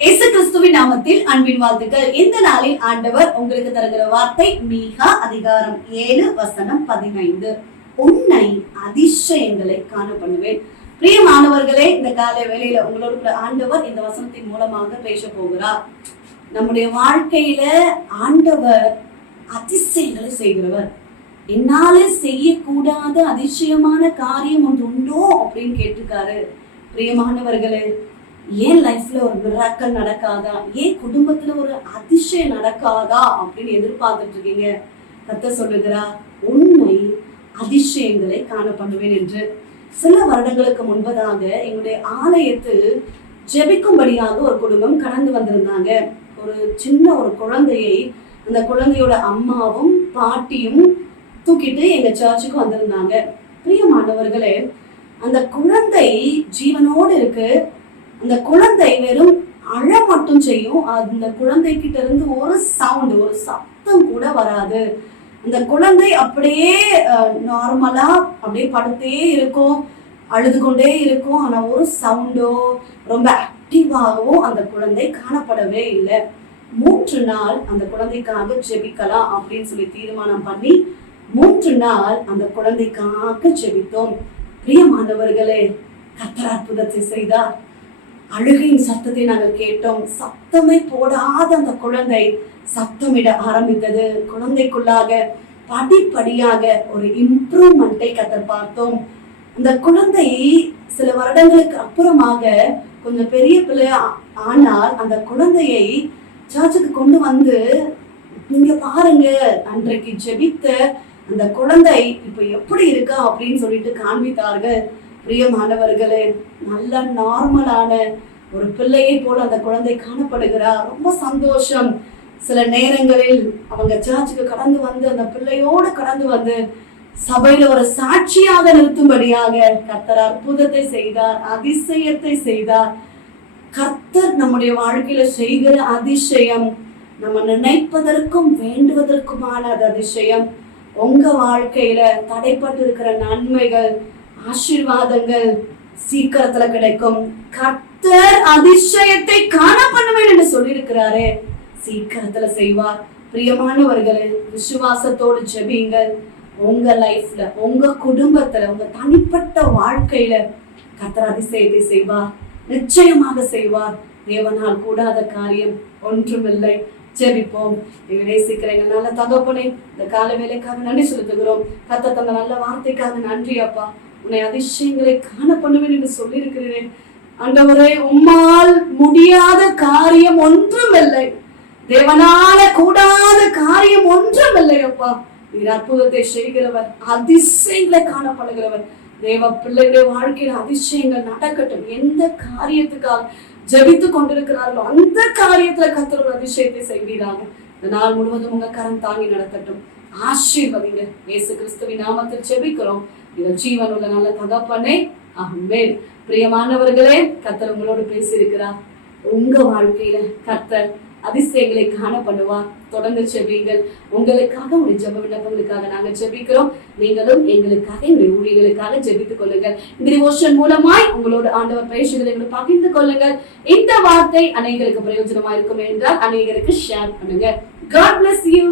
இயேசு கிறிஸ்துவின் நாமத்தில் அன்பின் வாழ்த்துக்கள். இந்த நாளில் ஆண்டவர் உங்களுக்கு தருகிற வார்த்தை மீகா அதிகாரம் ஏழு வசனம் பதினைந்து. உன்னை அதிசயங்களை காண பண்ணுவேன் பிரியமானவர்களே இந்த காலை வேளையில உங்களோட கூட ஆண்டவர் இந்த வசனத்தின் மூலமாக பேச போகிறார். நம்முடைய வாழ்க்கையில ஆண்டவர் அதிசயங்களை செய்கிறவர். என்னால செய்யக்கூடாத அதிசயமான காரியம் ஒன்று உண்டோ அப்படின்னு கேட்டிருக்காரு. பிரியமானவர்களே ஏன் லைஃப்ல ஒரு விராக்கள் நடக்காதா? ஏன் குடும்பத்துல ஒரு அதிசயம் நடக்காதா? அப்படின்னு எதிர்பார்த்துட்டு இருக்கீங்க. கத்த சொல்லுகிறா உண்மை அதிசயங்களை காண பண்ணுவேன் என்று. சில வருடங்களுக்கு முன்பதாக எங்களுடைய ஆலயத்தில் ஜெபிக்கும்படியாக ஒரு குடும்பம் கடந்து வந்திருந்தாங்க. ஒரு சின்ன ஒரு குழந்தையை அந்த குழந்தையோட அம்மாவும் பாட்டியும் தூக்கிட்டு எங்க சர்ச்சுக்கு வந்திருந்தாங்க. பிரியமானவர்களே அந்த குழந்தை ஜீவனோடு இருக்கு. அந்த குழந்தை வெறும் அழ மட்டும் செய்யும். அந்த குழந்தை கிட்ட இருந்து ஒரு சவுண்ட் ஒரு சத்தம் கூட வராது. அந்த குழந்தை அப்படியே நார்மலா அப்படியே படுத்தே இருக்கும் அழுது கொண்டே இருக்கும். ஆனா ஒரு சவுண்டோ ரொம்ப ஆக்டிவாகவும் அந்த குழந்தை காணப்படவே இல்லை. மூன்று நாள் அந்த குழந்தைக்காக ஜெபிக்கலாம் அப்படின்னு சொல்லி தீர்மானம் பண்ணி மூன்று நாள் அந்த குழந்தைக்காக ஜெபித்தோம். பிரியமானவர்களே கத்தர் அற்புதத்தை செய்தார். அழுகையின் சத்தத்தை நாங்கள் கேட்டோம். சத்தமே போடாத அந்த குழந்தை சத்தமிட ஆரம்பித்தது. குழந்தைக்குள்ளாக படிப்படியாக ஒரு இம்ப்ரூவ்மெண்ட்டை கத்தர் பார்த்தோம். அந்த குழந்தை சில வருடங்களுக்கு அப்புறமாக கொஞ்சம் பெரிய பிள்ளை ஆ- ஆனால் அந்த குழந்தையை சர்ச்சுக்கு கொண்டு வந்து நீங்க பாருங்க அன்றைக்கு ஜெபித்த அந்த குழந்தை இப்ப எப்படி இருக்கா? அப்படின்னு சொல்லிட்டு காண்பித்தார்கள். பிரியமானவர்களே நல்ல நார்மலான ஒரு பிள்ளையை போல அந்த குழந்தை காணப்படுகிறார் ரொம்ப சந்தோஷம். சில நேரங்களில் அவங்க சர்ச்சுக்கு கடந்து வந்து அந்த பிள்ளையோடு கடந்து வந்து சபையில ஒரு சாட்சியாக நிறுத்தும்படியாக கர்த்தர் அற்புதத்தை செய்தார் அதிசயத்தை செய்தார். கர்த்தர் நம்முடைய வாழ்க்கையில செய்கிற அதிசயம் நம்ம நினைப்பதற்கும் வேண்டுவதற்குமான அது அதிசயம் உங்க வாழ்க்கையில தடைப்பட்டிருக்கிற நன்மைகள் ஆசீர்வாதங்கள் சீக்கிரத்துல கிடைக்கும். கர்த்தர் அதிசயத்தை காண பண்ணுவேன் என்று சொல்லியிருக்கிறாரு. சீக்கிரத்துல செய்வார். பிரியமானவர்களே விசுவாசத்தோடு ஜெபியுங்கள். உங்க லைஃப்ல உங்க குடும்பத்துல உங்க தனிப்பட்ட வாழ்க்கையில கர்த்தர் அதிசயத்தை செய்வார். நிச்சயமாக செய்வார். தேவனால் கூடாத காரியம் ஒன்றுமில்லை. ஜெபிப்போம். எங்க நேசிக்கிற எங்க நல்ல தகப்பனே இந்த கால வேலைக்காக நன்றி செலுத்துகிறோம். கத்த தந்த நல்ல வார்த்தைக்காக நன்றி அப்பா. உன்னை அதிசயங்களை காண பண்ணுவேன் என்று சொல்லியிருக்கிறேன். ஆண்டவரே உம்மால் முடியாத காரியம் ஒன்றுமில்லை. தேவனால கூடாத காரியம் ஒன்றுமில்லை அப்பா. நீர் அற்புதத்தை செய்கிறவர் அதிசயங்களை காணப்படுகிறவர் தேவ பிள்ளைகளுடைய வாழ்க்கையில அதிசயங்கள் நடக்கட்டும். எந்த காரியத்துக்காக ஜெபித்து கொண்டிருக்கிறார்களோ அந்த காரியத்துல கர்த்தர் ஒரு அதிசயத்தை செய்வீராங்க இந்த நாள் முழுவதும் உங்க கரம் தாங்கி நடத்தட்டும். ஆசீர்வதிங்க இயேசு கிறிஸ்துவின் நாமத்தில் ஜெபிக்கிறோம். இவர் ஜீவன் உள்ள நல்ல தகப்பனே அம்மேல் பிரியமானவர்களே கர்த்தர் உங்களோடு பேசியிருக்கிறார். உங்க வாழ்க்கையில கர்த்தர் அதிசயங்களை காண பண்ணுவார் தொடர்ந்து செபியுங்கள் உங்களுக்காக உடைய ஜெப விண்ணப்பங்களுக்காக நாங்க ஜெபிக்கிறோம். நீங்களும் எங்களுக்காக எங்களுடைய ஊழியர்களுக்காக ஜெபித்துக் கொள்ளுங்கள். இந்த டிவோஷன் மூலமாய் உங்களோட ஆண்டவர் பயிற்சிகளை எங்களை பகிர்ந்து கொள்ளுங்கள். இந்த வார்த்தை அநேகருக்கு பிரயோஜனமா இருக்கும் என்றால் அநேகருக்கு ஷேர் பண்ணுங்க. God bless you.